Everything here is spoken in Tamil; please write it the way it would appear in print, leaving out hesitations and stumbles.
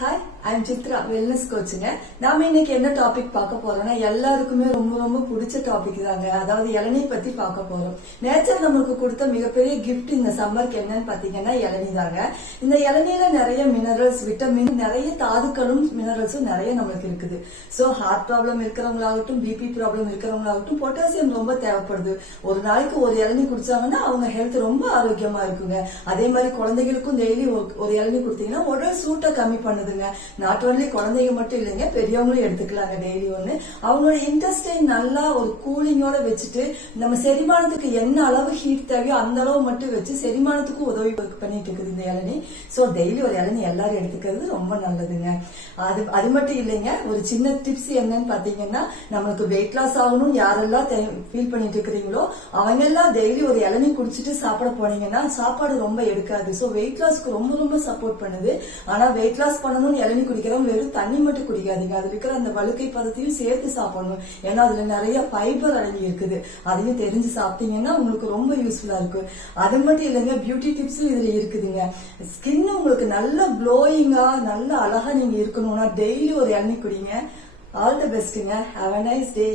ஹாய், ஐம் சித்ரா, வெல்னஸ் கோச்சுங்க. நாம இன்னைக்கு என்ன டாபிக் பார்க்க போறோம்னா எல்லாருக்குமே ரொம்ப ரொம்ப பிடிச்ச டாபிக் தாங்க. அதாவது இளநீ பத்தி பார்க்க போறோம். நேச்சர் நமக்கு கொடுத்த மிகப்பெரிய கிஃப்ட் இந்த சம்மருக்கு என்னன்னு பாத்தீங்கன்னா இளநீ தாங்க. இந்த இளநீல நிறைய மினரல்ஸ், விட்டமின், நிறைய தாதுக்களும் மினரல்ஸும் நிறைய நம்மளுக்கு இருக்குது. சோ ஹார்ட் ப்ராப்ளம் இருக்கிறவங்களாகட்டும், பிபி ப்ராப்ளம் இருக்கிறவங்களாகட்டும் பொட்டாசியம் ரொம்ப தேவைப்படுது. ஒரு நாளைக்கு ஒரு இளநீ குடிச்சாங்கன்னா அவங்க ஹெல்த் ரொம்ப ஆரோக்கியமா இருக்குங்க. அதே மாதிரி குழந்தைகளுக்கும் டெய்லி ஒரு இளநீ கொடுத்தீங்கன்னா உடல் சூட்டை கம்மி பண்ணுது. நாட் ஒன்லி குழந்தைங்க மட்டும் இல்லைங்க, பெரியவங்களும் எடுத்துக்கலாங்க டெய்லி ஒண்ணு. அவங்களோட இன்டெஸ்டைன் நல்லா ஒரு கூலிங்கோட வச்சுட்டு நம்ம செரிமானத்துக்கு என்ன அளவு ஹீட் தேவையோ அந்த அளவு மட்டும் வச்சு செரிமானத்துக்கு உதவி பண்ணிட்டு இருக்குது இந்த இளநீ. சோ டெய்லி ஒரு இளநீ எல்லாரும் எடுத்துக்கிறது ரொம்ப நல்லதுங்க. அது மட்டும் இல்லைங்க, ஒரு சின்ன டிப்ஸ் என்னன்னு பாத்தீங்கன்னா, நம்மளுக்கு வெயிட் லாஸ் ஆகணும் யாரெல்லாம் ஃபீல் பண்ணிட்டு இருக்கிறீங்களோ அவங்க எல்லாம் டெய்லி ஒரு இளநீ குடிச்சிட்டு சாப்பிட போனீங்கன்னா சாப்பாடு ரொம்ப எடுக்காது. சோ வெயிட் லாஸ்க்கு ரொம்ப ரொம்ப சப்போர்ட் பண்ணுது. ஆனா வெயிட் லாஸ் பண்ணணும்னு இளநீ குடிக்கிறோம், வெறும் தண்ணி மட்டும் குடிக்காதீங்க. அது இருக்கிற அந்த வழுக்கை பதத்தையும் சேர்த்து சாப்பிடணும். ஏன்னா அதுல நிறைய ஃபைபர் அடங்கி இருக்குது. அதையும் தெரிஞ்சு சாப்பிட்டீங்கன்னா உங்களுக்கு ரொம்ப யூஸ்ஃபுல்லா இருக்கு. அது மட்டும் இல்லைங்க, பியூட்டி டிப்ஸும் இதுல இருக்குதுங்க. ஸ்கின் உங்களுக்கு நல்ல க்ளோயிங்கா நல்ல அழகா நீங்க இருக்கணும்னா டெய்லி ஒரு இளநீ குடிங்க. ஆல் தி பெஸ்ட்ங்க. Have a nice day.